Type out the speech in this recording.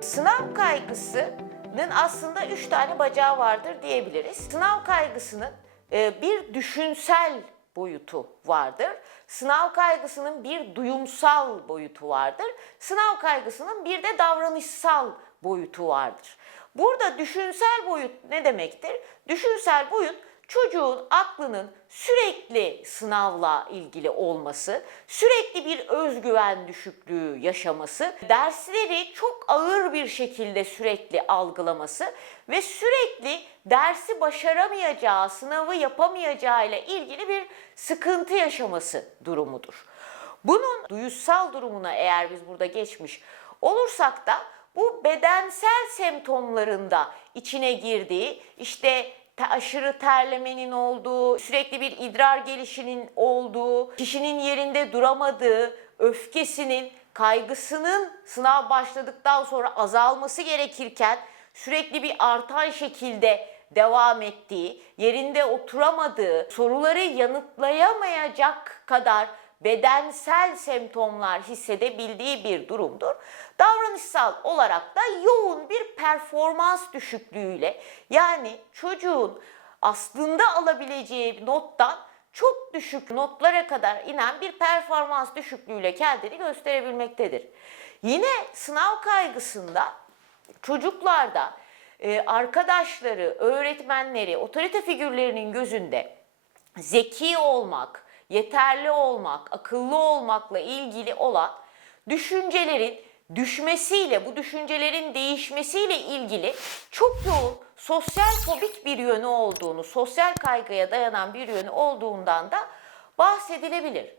sınav kaygısının aslında üç tane bacağı vardır diyebiliriz. Sınav kaygısının e, bir düşünsel boyutu vardır. Sınav kaygısının bir duyumsal boyutu vardır. Sınav kaygısının bir de davranışsal boyutu vardır. Burada düşünsel boyut ne demektir? Düşünsel boyut çocuğun aklının sürekli sınavla ilgili olması, sürekli bir özgüven düşüklüğü yaşaması, dersleri çok ağır bir şekilde sürekli algılaması ve sürekli dersi başaramayacağı, sınavı yapamayacağı ile ilgili bir sıkıntı yaşaması durumudur. Bunun duyusal durumuna eğer biz burada geçmiş olursak da bu bedensel semptomlarında içine girdiği işte te- aşırı terlemenin olduğu, sürekli bir idrar gelişinin olduğu, kişinin yerinde duramadığı, öfkesinin, kaygısının sınav başladıktan sonra azalması gerekirken sürekli bir artan şekilde devam ettiği, yerinde oturamadığı, soruları yanıtlayamayacak kadar bedensel semptomlar hissedebildiği bir durumdur. Davranışsal olarak da yoğun bir performans düşüklüğüyle yani çocuğun aslında alabileceği nottan çok düşük notlara kadar inen bir performans düşüklüğüyle kendini gösterebilmektedir. Yine sınav kaygısında çocuklarda e, arkadaşları, öğretmenleri, otorite figürlerinin gözünde zeki olmak, yeterli olmak, akıllı olmakla ilgili olan düşüncelerin düşmesiyle, bu düşüncelerin değişmesiyle ilgili çok yoğun sosyal fobik bir yönü olduğunu, sosyal kaygıya dayanan bir yönü olduğundan da bahsedilebilir.